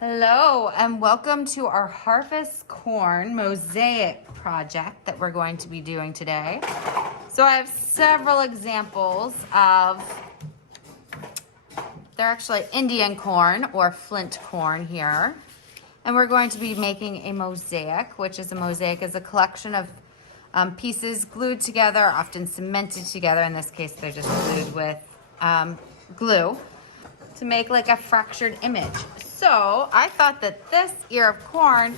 Hello and welcome to our Harvest Corn Mosaic project that we're going to be doing today. So I have several examples of, they're actually Indian corn or flint corn here. And we're going to be making a mosaic, which is a collection of pieces glued together, often cemented together. In this case, they're just glued with glue to make like a fractured image. So I thought that this ear of corn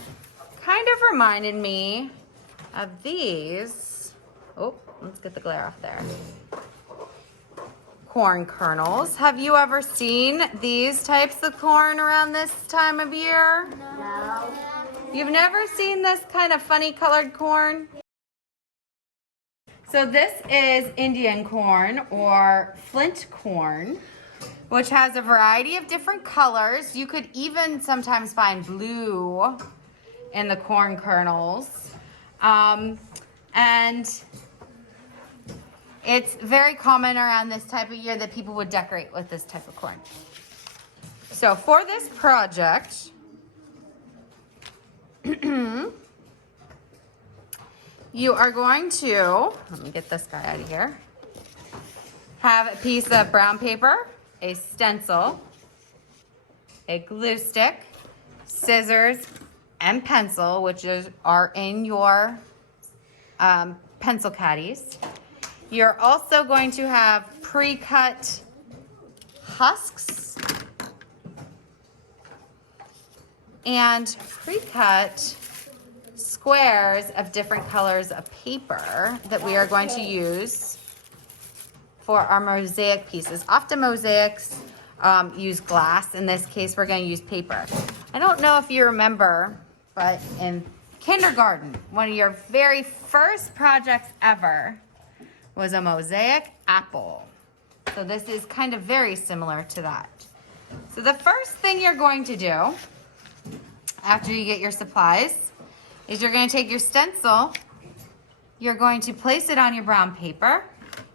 kind of reminded me of these. Oh, let's get the glare off there. Corn kernels. Have you ever seen these types of corn around this time of year? No. You've never seen this kind of funny colored corn? So this is Indian corn or flint corn, which has a variety of different colors. You could even sometimes find blue in the corn kernels. And it's very common around this type of year that people would decorate with this type of corn. So for this project, you are going to, let me get this guy out of here, have a piece of brown paper, a stencil, a glue stick, scissors, and pencil, which are in your pencil caddies. You're also going to have pre-cut husks and pre-cut squares of different colors of paper that we are going to use for our mosaic pieces. Often mosaics use glass. In this case, we're going to use paper. I don't know if you remember, but in kindergarten, one of your very first projects ever was a mosaic apple. So this is kind of very similar to that. So the first thing you're going to do after you get your supplies is you're going to take your stencil, you're going to place it on your brown paper,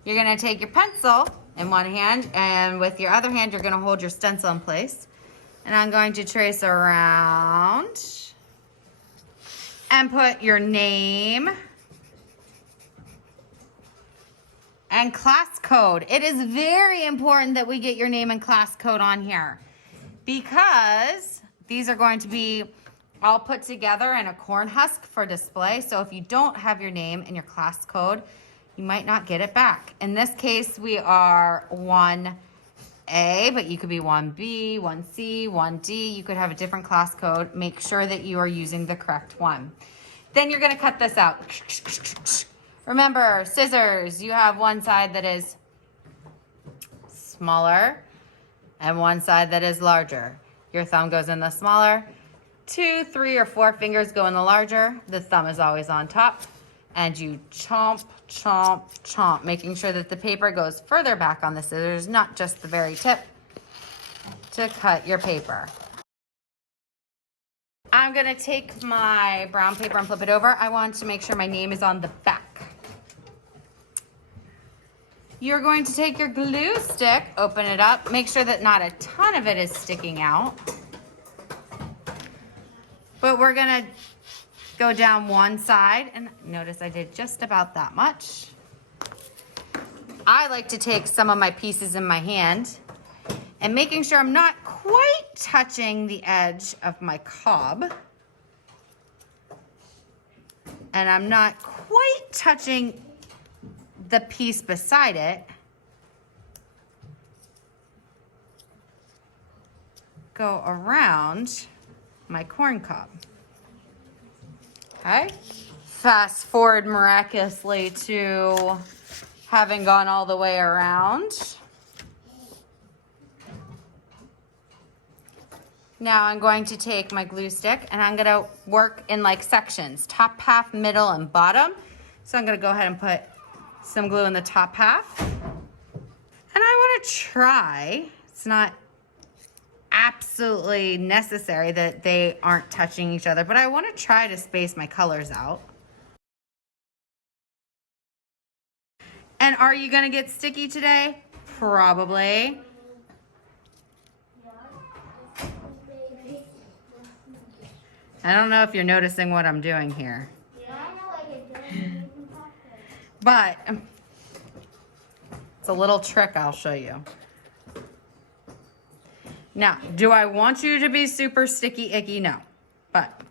you're going to take your pencil in one hand, and with your other hand you're going to hold your stencil in place. And I'm going to trace around and put your name and class code. It is very important that we get your name and class code on here because these are going to be all put together in a corn husk for display. So if you don't have your name and your class code, you might not get it back. In this case, we are 1A, but you could be 1B, 1C, 1D. You could have a different class code. Make sure that you are using the correct one. Then you're gonna cut this out. Remember, scissors, you have one side that is smaller and one side that is larger. Your thumb goes in the smaller. 2, 3, or 4 fingers go in the larger. The thumb is always on top. And you chomp, chomp, chomp, making sure that the paper goes further back on the scissors, not just the very tip, to cut your paper. I'm gonna take my brown paper and flip it over. I want to make sure my name is on the back. You're going to take your glue stick, open it up, make sure that not a ton of it is sticking out. But we're gonna go down one side, and notice I did just about that much. I like to take some of my pieces in my hand and making sure I'm not quite touching the edge of my cob. And I'm not quite touching the piece beside it. Go around my corn cob. Okay. Fast forward miraculously to having gone all the way around. Now I'm going to take my glue stick and I'm gonna work in like sections, top half, middle, and bottom. So I'm gonna go ahead and put some glue in the top half. And I wanna try, it's not absolutely necessary that they aren't touching each other, but I wanna try to space my colors out. And are you gonna get sticky today? Probably. I don't know if you're noticing what I'm doing here. Yeah, I know what you're doing. But it's a little trick I'll show you. Now, do I want you to be super sticky icky? No. But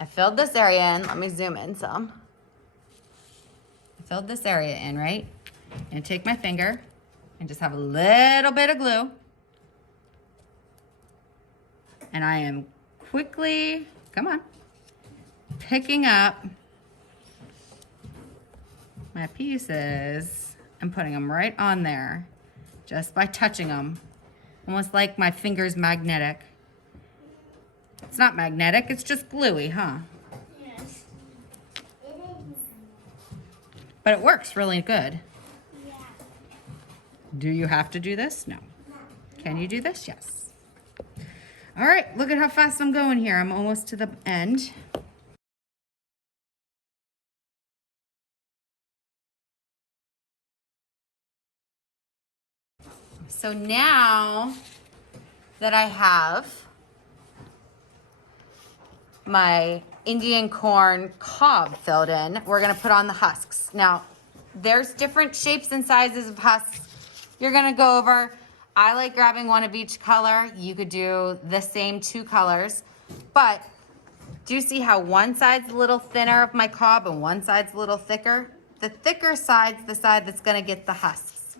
I filled this area in. Let me zoom in some. I filled this area in, right? I'm gonna take my finger and just have a little bit of glue. And I am quickly, come on, picking up my pieces and putting them right on there just by touching them. Almost like my finger's magnetic. It's not magnetic, it's just gluey, huh? Yes. It is. But it works really good. Yeah. Do you have to do this? No. No. Can you do this? Yes. All right, look at how fast I'm going here. I'm almost to the end. So now that I have my Indian corn cob filled in, we're gonna put on the husks. Now, there's different shapes and sizes of husks you're gonna go over. I like grabbing one of each color. You could do the same 2 colors, but do you see how one side's a little thinner of my cob and one side's a little thicker? The thicker side's the side that's gonna get the husks.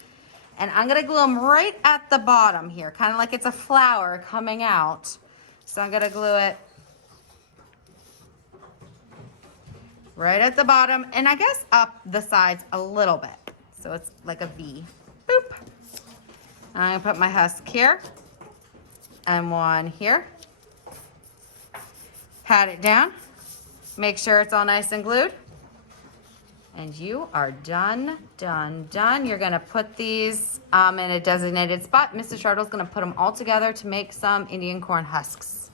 And I'm gonna glue them right at the bottom here, kind of like it's a flower coming out. So I'm gonna glue it right at the bottom, and I guess up the sides a little bit. So it's like a V. Boop. I'm gonna put my husk here and one here. Pat it down. Make sure it's all nice and glued. And you are done, done, done. You're gonna put these in a designated spot. Mrs. Shardle's gonna put them all together to make some Indian corn husks.